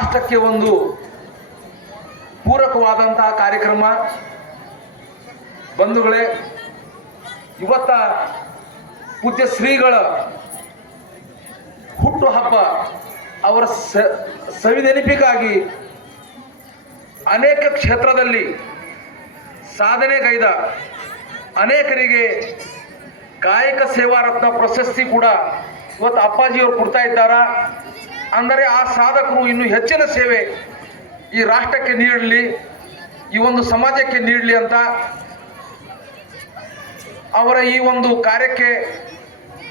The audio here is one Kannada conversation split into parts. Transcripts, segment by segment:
ರಾಷ್ಟ್ರಕ್ಕೆ ಒಂದು ಪೂರಕವಾದಂತಹ ಕಾರ್ಯಕ್ರಮ. ಬಂಧುಗಳೇ, ಇವತ್ತ ಪೂಜ್ಯ ಶ್ರೀಗಳ ಹುಟ್ಟು ಹಬ್ಬ ಅವರ ಸವಿನೆನಪಿಗಾಗಿ ಅನೇಕ ಕ್ಷೇತ್ರದಲ್ಲಿ ಸಾಧನೆಗೈದ ಅನೇಕರಿಗೆ ಕಾಯಕ ಸೇವಾ ರತ್ನ ಪ್ರಶಸ್ತಿ ಕೂಡ ಇವತ್ತು ಅಪ್ಪಾಜಿಯವರು ಕೊಡ್ತಾ ಇದ್ದಾರ? ಅಂದರೆ ಆ ಸಾಧಕರು ಇನ್ನು ಹೆಚ್ಚಿನ ಸೇವೆ ಈ ರಾಷ್ಟ್ರಕ್ಕೆ ನೀಡಲಿ, ಈ ಒಂದು ಸಮಾಜಕ್ಕೆ ನೀಡಲಿ ಅಂತ ಅವರ ಈ ಒಂದು ಕಾರ್ಯಕ್ಕೆ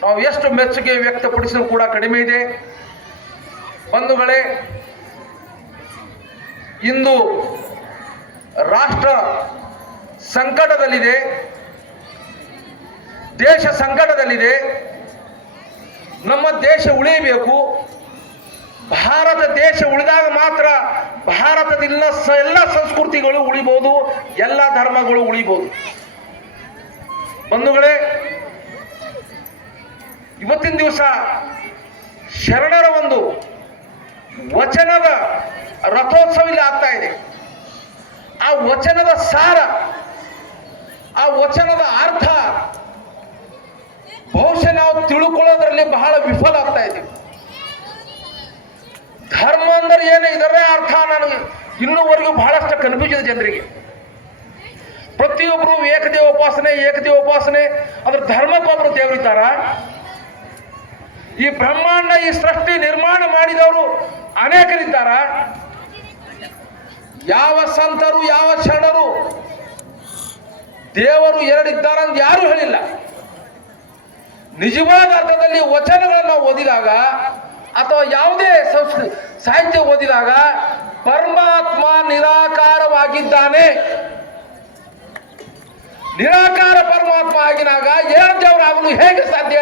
ನಾವು ಎಷ್ಟು ಮೆಚ್ಚುಗೆ ವ್ಯಕ್ತಪಡಿಸಿದ್ರು ಕೂಡ ಕಡಿಮೆ ಇದೆ. ಬಂಧುಗಳೇ, ಇಂದು ರಾಷ್ಟ್ರ ಸಂಕಟದಲ್ಲಿದೆ, ದೇಶ ಸಂಕಟದಲ್ಲಿದೆ. ನಮ್ಮ ದೇಶ ಉಳಿಯಬೇಕು. ಭಾರತ ದೇಶ ಉಳಿದಾಗ ಮಾತ್ರ ಭಾರತದಿಂದ ಎಲ್ಲ ಸಂಸ್ಕೃತಿಗಳು ಉಳಿಬಹುದು ಎಲ್ಲ ಧರ್ಮಗಳು ಉಳಿಬಹುದು ಬಂಧುಗಳೇ, ಇವತ್ತಿನ ದಿವಸ ಶರಣರ ಒಂದು ವಚನದ ರಥೋತ್ಸವ ಇಲ್ಲಿ ಆಗ್ತಾ ಇದೆ. ಆ ವಚನದ ಸಾರ, ಆ ವಚನದ ಅರ್ಥ ಬಹುಶಃ ನಾವು ತಿಳ್ಕೊಳ್ಳೋದ್ರಲ್ಲಿ ಬಹಳ ವಿಫಲ ಆಗ್ತಾ ಇದ್ದೀವಿ ಧರ್ಮ ಅಂದ್ರೆ ಏನು? ಇದರೇ ಅರ್ಥ ನನಗೆ ಇನ್ನೂವರೆಗೂ ಬಹಳಷ್ಟು ಕನ್ಫ್ಯೂಸ್ ಇದೆ ಜನರಿಗೆ. ಪ್ರತಿಯೊಬ್ಬರು ಏಕದೇವ ಉಪಾಸನೆ ಏಕದೇವ ಉಪಾಸನೆ, ಅದ್ರ ಧರ್ಮಕ್ಕೊಬ್ಬರು ದೇವರಿದ್ದಾರ ಈ ಬ್ರಹ್ಮಾಂಡ, ಈ ಸೃಷ್ಟಿ ನಿರ್ಮಾಣ ಮಾಡಿದವರು ಅನೇಕರಿದ್ದಾರ ಯಾವ ಸಂತರು, ಯಾವ ಶರಣರು ದೇವರು ಎರಡಿದ್ದಾರಂತ ಯಾರು ಹೇಳಿಲ್ಲ. ನಿಜವಾದ ಅರ್ಥದಲ್ಲಿ ವಚನಗಳನ್ನು ಓದಿದಾಗ ಅಥವಾ ಯಾವುದೇ ಸಂಸ್ಕೃತಿ ಸಾಹಿತ್ಯ ಓದಿದಾಗ ಪರಮಾತ್ಮ ನಿರಾಕಾರವಾಗಿದ್ದಾನೆ. ನಿರಾಕಾರ ಪರಮಾತ್ಮ ಆಗಿನಾಗ ಏನ್ ದೇವರಾಗಲು ಹೇಗೆ ಸಾಧ್ಯ?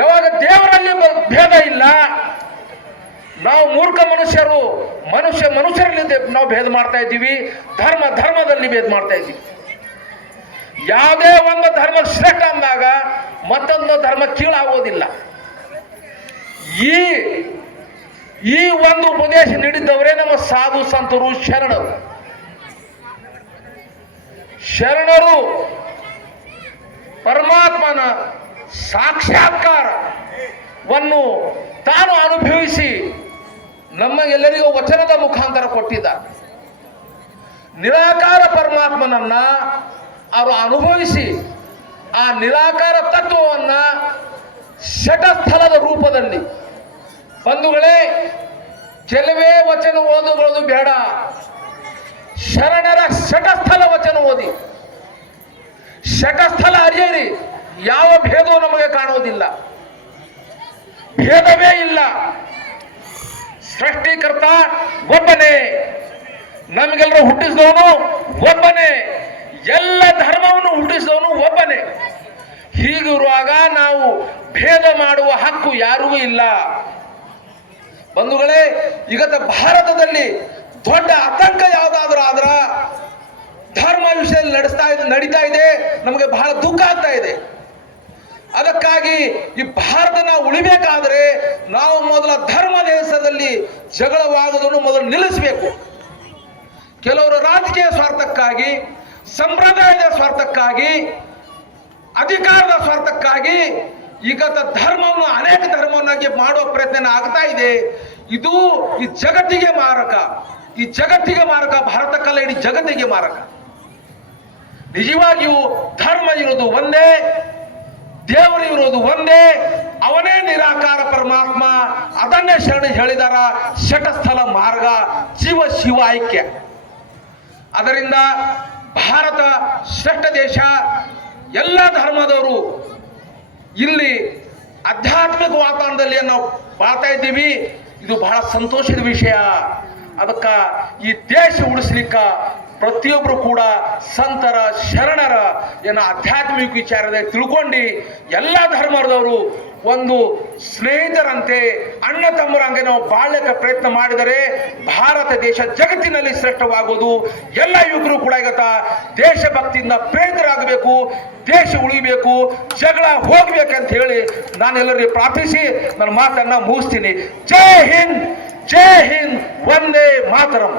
ಯಾವಾಗ ದೇವರಲ್ಲಿ ಭೇದ ಇಲ್ಲ, ನಾವು ಮೂರ್ಖ ಮನುಷ್ಯರು, ಮನುಷ್ಯ ಮನುಷ್ಯರಲ್ಲಿ ನಾವು ಭೇದ ಮಾಡ್ತಾ ಇದ್ದೀವಿ, ಧರ್ಮ ಧರ್ಮದಲ್ಲಿ ಭೇದ ಮಾಡ್ತಾ ಇದ್ದೀವಿ. ಯಾವುದೇ ಒಂದು ಧರ್ಮ ಶ್ರೇಷ್ಠ ಅಂದಾಗ ಮತ್ತೊಂದು ಧರ್ಮ ಕೀಳಾಗೋದಿಲ್ಲ. ಈ ಈ ಒಂದು ಉಪದೇಶ ನೀಡಿದ್ದವರೇ ನಮ್ಮ ಸಾಧು ಸಂತರು ಶರಣರು. ಶರಣರು ಪರಮಾತ್ಮನ ಸಾಕ್ಷಾತ್ಕಾರವನ್ನು ತಾನು ಅನುಭವಿಸಿ ನಮಗೆಲ್ಲರಿಗೂ ವಚನದ ಮುಖಾಂತರ ಕೊಟ್ಟಿದ್ದ. ನಿರಾಕಾರ ಪರಮಾತ್ಮನನ್ನ ಅವರು ಅನುಭವಿಸಿ ಆ ನಿರಾಕಾರ ತತ್ವವನ್ನ ಶಟಸ್ಥಲದ ರೂಪದಲ್ಲಿ. ಬಂಧುಗಳೇ, ಕೆಲವೇ ವಚನ ಓದುವುದು ಬೇಡ. ಶರಣರ ಶಟಸ್ಥಲ ವಚನ ಓದಿ. ಶಟಸ್ಥಲ ಅರಿಯರಿ, ಯಾವ ಭೇದವೂ ನಮಗೆ ಕಾಣುವುದಿಲ್ಲ. ಭೇದವೇ ಇಲ್ಲ. ಸೃಷ್ಟಿಕರ್ತ ಒಬ್ಬನೇ. ನಮಗೆಲ್ಲರೂ ಹುಟ್ಟಿಸಿದವನು ಒಬ್ಬನೇ. ಎಲ್ಲ ಧರ್ಮವನ್ನು ಹುಟ್ಟಿಸಿದವನು ಒಬ್ಬನೇ. ಹೀಗಿರುವಾಗ ನಾವು ಭೇದ ಮಾಡುವ ಹಕ್ಕು ಯಾರಿಗೂ ಇಲ್ಲ. ಬಂಧುಗಳೇ ಇವತ್ತ ಭಾರತದಲ್ಲಿ ದೊಡ್ಡ ಆತಂಕ ಯಾವುದಾದ್ರೂ ಆದ್ರ ಧರ್ಮ ವಿಷಯದಲ್ಲಿ ನಡೆಸ್ತಾ ಇದೆ, ನಡೀತಾ ಇದೆ, ನಮಗೆ ಬಹಳ ದುಃಖ ಆಗ್ತಾ ಇದೆ. ಅದಕ್ಕಾಗಿ ಈ ಭಾರತ ನಾವು ಉಳಿಬೇಕಾದ್ರೆ ನಾವು ಮೊದಲ ಧರ್ಮ ದೇಶದಲ್ಲಿ ಜಗಳವಾಗುವುದನ್ನು ಮೊದಲು ನಿಲ್ಲಿಸಬೇಕು. ಕೆಲವರು ರಾಜಕೀಯ ಸ್ವಾರ್ಥಕ್ಕಾಗಿ, ಸಂಪ್ರದಾಯದ ಸ್ವಾರ್ಥಕ್ಕಾಗಿ ಅಧಿಕಾರದ ಸ್ವಾರ್ಥಕ್ಕಾಗಿ ಈಗ ಧರ್ಮವನ್ನು, ಅನೇಕ ಧರ್ಮವನ್ನಾಗಿ ಮಾಡುವ ಪ್ರಯತ್ನ ಆಗ್ತಾ ಇದೆ. ಇದು ಈ ಜಗತ್ತಿಗೆ ಮಾರಕ. ಈ ಜಗತ್ತಿಗೆ ಮಾರಕ ಭಾರತಕ್ಕಲ್ಲ ಇಡೀ ಜಗತ್ತಿಗೆ ಮಾರಕ. ನಿಜವಾಗಿಯೂ ಧರ್ಮ ಇರೋದು ಒಂದೇ, ದೇವರು ಇರೋದು ಒಂದೇ, ಅವನೇ ನಿರಾಕಾರ ಪರಮಾತ್ಮ, ಅದನ್ನೇ ಶರಣ ಹೇಳಿದಾರ ಶಟಸ್ಥಲ ಮಾರ್ಗ, ಜೀವ ಶಿವ ಐಕ್ಯ. ಅದರಿಂದ ಭಾರತ ಶ್ರೇಷ್ಠ ದೇಶ ಎಲ್ಲ ಧರ್ಮದವರು ಇಲ್ಲಿ ಆಧ್ಯಾತ್ಮಿಕ ವಾತಾವರಣದಲ್ಲಿ ನಾವು ಬಾಳ್ತಾ ಇದ್ದೀವಿ, ಇದು ಬಹಳ ಸಂತೋಷದ ವಿಷಯ. ಅದಕ್ಕ ಈ ದೇಶ ಉಳಿಸ್ಲಿಕ್ಕೆ ಪ್ರತಿಯೊಬ್ಬರು ಕೂಡ ಸಂತರ, ಶರಣರ ಏನೋ ಆಧ್ಯಾತ್ಮಿಕ ವಿಚಾರದಲ್ಲಿ ತಿಳ್ಕೊಂಡು ಎಲ್ಲ ಧರ್ಮದವರು ಒಂದು ಸ್ನೇಹಿತರಂತೆ, ಅಣ್ಣ ತಮ್ಮರಂಗೆ ನಾವು ಬಾಳ್ಯಕ್ಕೆ ಪ್ರಯತ್ನ ಮಾಡಿದರೆ ಭಾರತ ದೇಶ ಜಗತ್ತಿನಲ್ಲಿ ಶ್ರೇಷ್ಠವಾಗುವುದು ಎಲ್ಲ ಯುವಕರು ಕೂಡ ಇವತ್ತ ದೇಶಭಕ್ತಿಯಿಂದ ಪ್ರೇರಿತರಾಗಬೇಕು, ದೇಶ ಉಳಿಬೇಕು, ಜಗಳ ಹೋಗ್ಬೇಕಂತ ಹೇಳಿ ನಾನು ಎಲ್ಲರಿಗೆ ಪ್ರಾರ್ಥಿಸಿ, ನನ್ನ ಮಾತನ್ನ ಮುಗಿಸ್ತೀನಿ. ಜೈ ಹಿಂದ್ ಜೈ ಹಿಂದ್ ಒಂದೇ ಮಾತರಂ.